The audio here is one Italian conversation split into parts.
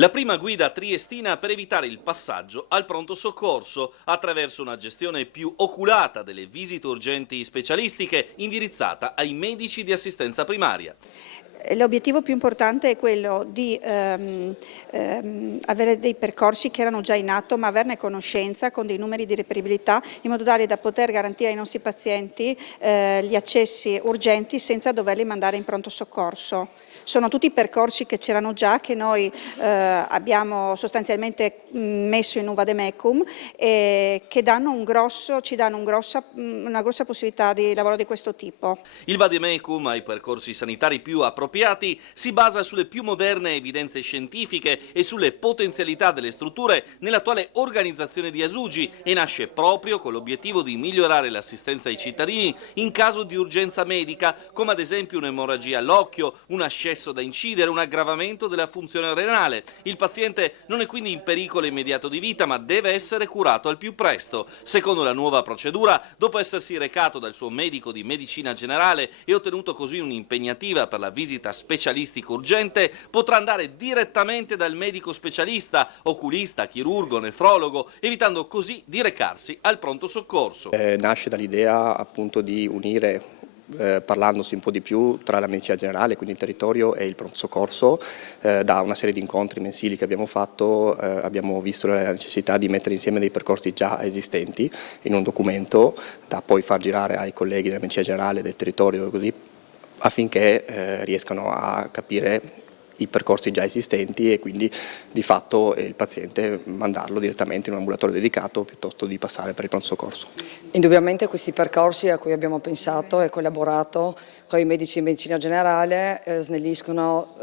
La prima guida triestina per evitare il passaggio al pronto soccorso attraverso una gestione più oculata delle visite urgenti specialistiche indirizzata ai medici di assistenza primaria. L'obiettivo più importante è quello di avere dei percorsi che erano già in atto, ma averne conoscenza con dei numeri di reperibilità in modo tale da poter garantire ai nostri pazienti gli accessi urgenti senza doverli mandare in pronto soccorso. Sono tutti percorsi che c'erano già, che noi abbiamo sostanzialmente messo in un vademecum e che ci danno una grossa possibilità di lavoro di questo tipo. Il vademecum ai percorsi sanitari più appropriati si basa sulle più moderne evidenze scientifiche e sulle potenzialità delle strutture nell'attuale organizzazione di Asugi e nasce proprio con l'obiettivo di migliorare l'assistenza ai cittadini in caso di urgenza medica, come ad esempio un'emorragia all'occhio, un ascesso da incidere, un aggravamento della funzione renale. Il paziente non è quindi in pericolo immediato di vita, ma deve essere curato al più presto. Secondo la nuova procedura, dopo essersi recato dal suo medico di medicina generale e ottenuto così un'impegnativa per la visita specialistica urgente, potrà andare direttamente dal medico specialista, oculista, chirurgo, nefrologo, evitando così di recarsi al pronto soccorso. Nasce dall'idea appunto di unire, parlandosi un po' di più, tra la medicina generale, quindi il territorio, e il pronto soccorso. Da una serie di incontri mensili che abbiamo fatto abbiamo visto la necessità di mettere insieme dei percorsi già esistenti in un documento da poi far girare ai colleghi della medicina generale, del territorio, così, affinché riescano a capire i percorsi già esistenti e quindi di fatto il paziente mandarlo direttamente in un ambulatorio dedicato piuttosto di passare per il pronto soccorso. Indubbiamente questi percorsi a cui abbiamo pensato e collaborato con i medici di medicina generale snelliscono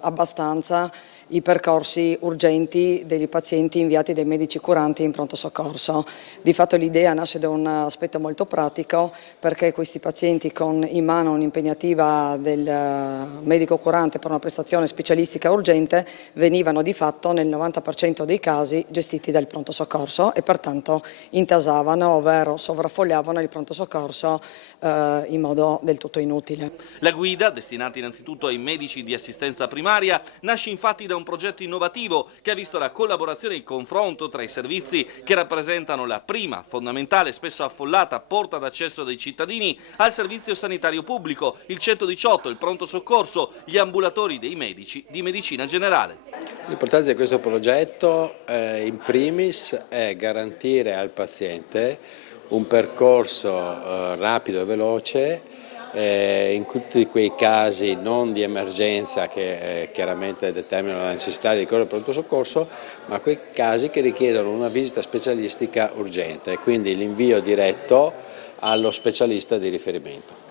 abbastanza i percorsi urgenti dei pazienti inviati dai medici curanti in pronto soccorso. Di fatto l'idea nasce da un aspetto molto pratico, perché questi pazienti con in mano un'impegnativa del medico curante per una prestazione specialistica urgente venivano di fatto nel 90% dei casi gestiti dal pronto soccorso e pertanto intasavano, ovvero sovraffogliavano il pronto soccorso in modo del tutto inutile. La guida, destinata innanzitutto ai medici di assistenza primaria, nasce infatti da un progetto innovativo che ha visto la collaborazione e il confronto tra i servizi che rappresentano la prima, fondamentale, spesso affollata porta d'accesso dei cittadini al servizio sanitario pubblico, il 118, il pronto soccorso, gli ambulatori dei medici di medicina generale. L'importanza di questo progetto in primis è garantire al paziente un percorso rapido e veloce in tutti quei casi non di emergenza che chiaramente determinano la necessità di ricorrere al pronto soccorso, ma quei casi che richiedono una visita specialistica urgente, quindi l'invio diretto allo specialista di riferimento.